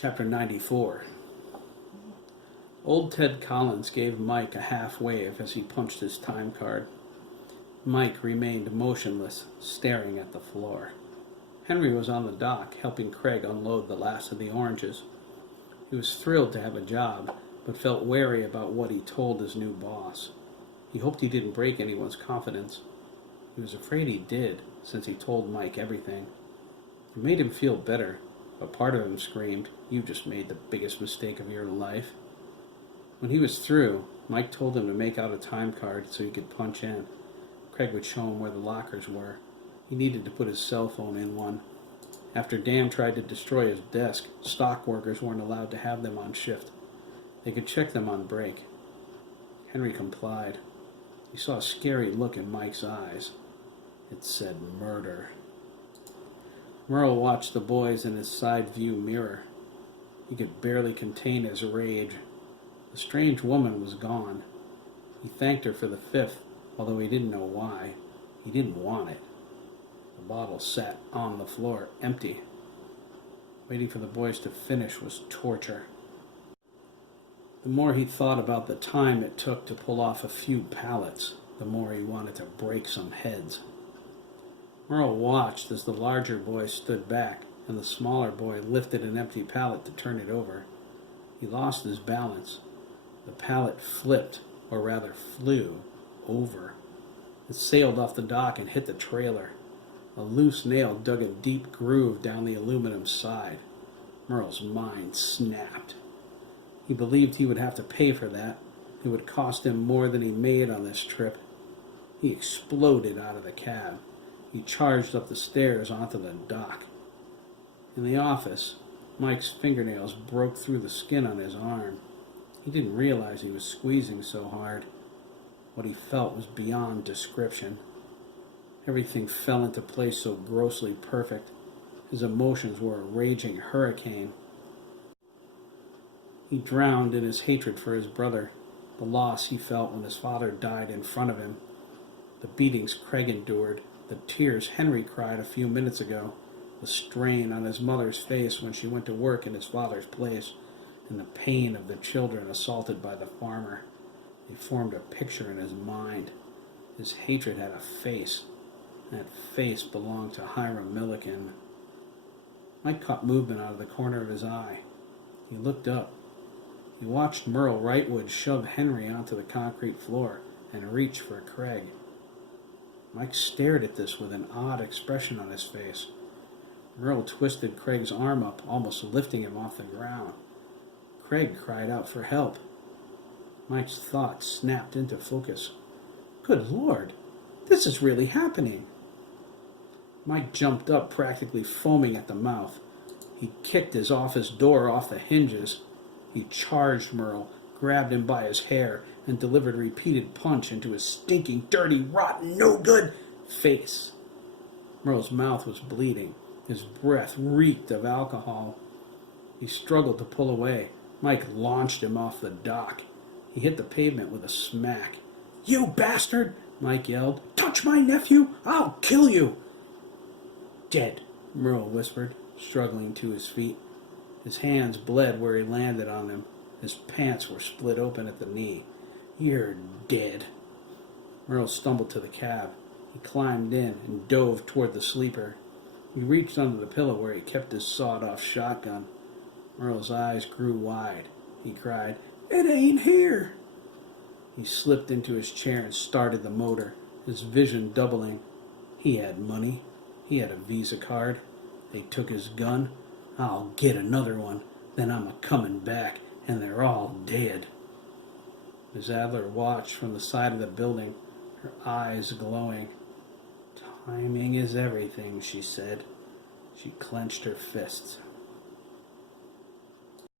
Chapter 94. Old Ted Collins gave Mike a half wave as he punched his time card. Mike remained motionless, staring at the floor. Henry was on the dock, helping Craig unload the last of the oranges. He was thrilled to have a job, but felt wary about what he told his new boss. He hoped he didn't break anyone's confidence. He was afraid he did, since he told Mike everything. It made him feel better, but part of him screamed, "You just made the biggest mistake of your life." When he was through, Mike told him to make out a time card so he could punch in. Craig would show him where the lockers were. He needed to put his cell phone in one. After Dan tried to destroy his desk, stock workers weren't allowed to have them on shift. They could check them on break. Henry complied. He saw a scary look in Mike's eyes. It said murder. Merle watched the boys in his side view mirror. He could barely contain his rage. The strange woman was gone. He thanked her for the fifth, although he didn't know why. He didn't want it. The bottle sat on the floor, empty. Waiting for the boys to finish was torture. The more he thought about the time it took to pull off a few pallets, the more he wanted to break some heads. Merle watched as the larger boy stood back and the smaller boy lifted an empty pallet to turn it over. He lost his balance. The pallet flipped, or rather flew, over. It sailed off the dock and hit the trailer. A loose nail dug a deep groove down the aluminum side. Merle's mind snapped. He believed he would have to pay for that. It would cost him more than he made on this trip. He exploded out of the cab. He charged up the stairs onto the dock. In the office, Mike's fingernails broke through the skin on his arm. He didn't realize he was squeezing so hard. What he felt was beyond description. Everything fell into place so grossly perfect. His emotions were a raging hurricane. He drowned in his hatred for his brother, the loss he felt when his father died in front of him, the beatings Craig endured, the tears Henry cried a few minutes ago, the strain on his mother's face when she went to work in his father's place, and the pain of the children assaulted by the farmer. They formed a picture in his mind. His hatred had a face. That face belonged to Hiram Milliken. Mike caught movement out of the corner of his eye. He looked up. He watched Merle Wrightwood shove Henry onto the concrete floor and reach for Craig. Mike stared at this with an odd expression on his face. Merle twisted Craig's arm up, almost lifting him off the ground. Craig cried out for help. Mike's thoughts snapped into focus. Good Lord, this is really happening. Mike jumped up, practically foaming at the mouth. He kicked his office door off the hinges. He charged Merle, grabbed him by his hair, and delivered repeated punch into his stinking, dirty, rotten, no-good face. Merle's mouth was bleeding. His breath reeked of alcohol. He struggled to pull away. Mike launched him off the dock. He hit the pavement with a smack. "You bastard!" Mike yelled. "Touch my nephew! I'll kill you!" "Dead," Merle whispered, struggling to his feet. His hands bled where he landed on them. His pants were split open at the knee. "You're dead." Merle stumbled to the cab. He climbed in and dove toward the sleeper. He reached under the pillow where he kept his sawed-off shotgun. Merle's eyes grew wide. He cried, "It ain't here!" He slipped into his chair and started the motor, his vision doubling. He had money. He had a Visa card. They took his gun. I'll get another one. Then I'm a-comin' back, and they're all dead. Miss Adler watched from the side of the building, her eyes glowing. "Timing is everything," she said. She clenched her fists.